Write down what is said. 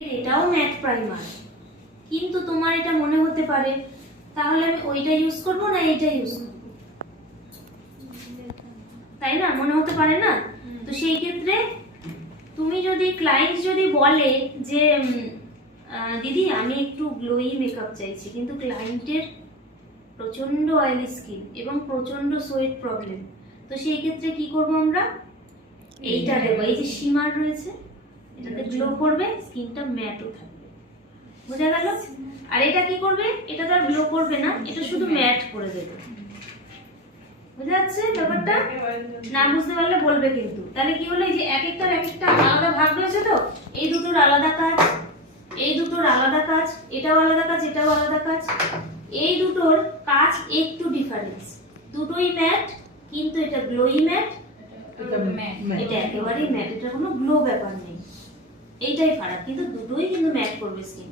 এটাও mat primer, কিন্তু তোমার এটা মনে হতে পারে তাহলে আমি ওইটা ইউজ করব না এইটা ইউজ করব, তাই না? মনে হতে পারে না? তো সেই ক্ষেত্রে তুমি যদি ক্লায়েন্ট যদি বলে যে দিদি আমি একটু গ্লোই মেকআপ চাইছি, কিন্তু ক্লায়েন্টের প্রচন্ড অয়েলি স্কিন এবং প্রচন্ড সোয়েট প্রবলেম, তো সেই ক্ষেত্রে কি করব আমরা? এইটা দেবো, এই যে শিমার রয়েছে এটাতে গ্লো করবে, স্কিনটা ম্যাটও থাকবে। বোঝা গেল? আর এটা কি করবে? এটা তো আর গ্লো করবে না, এটা শুধু ম্যাট করে দেবে। বুঝা যাচ্ছে ব্যাপারটা? না বুঝতে পারলে বলবে কিন্তু। তাহলে কি হলো, এই যে এক একটা আলাদা ভাগ রয়েছে, তো এই দুটোর আলাদা কাজ, এই দুটোর আলাদা কাজ, এটাও আলাদা কাজ, এটাও আলাদা কাজ। এই দুটোর কাজ একটু ডিফারেন্স, দুটোই ম্যাট, কিন্তু এটা গ্লোই ম্যাট, এটা একেবারেই ম্যাট, এটা কোনো গ্লো ব্যাপার নেই, এইটাই ফারাক, কিন্তু দুটোই কিন্তু ম্যাট করবে স্কিন।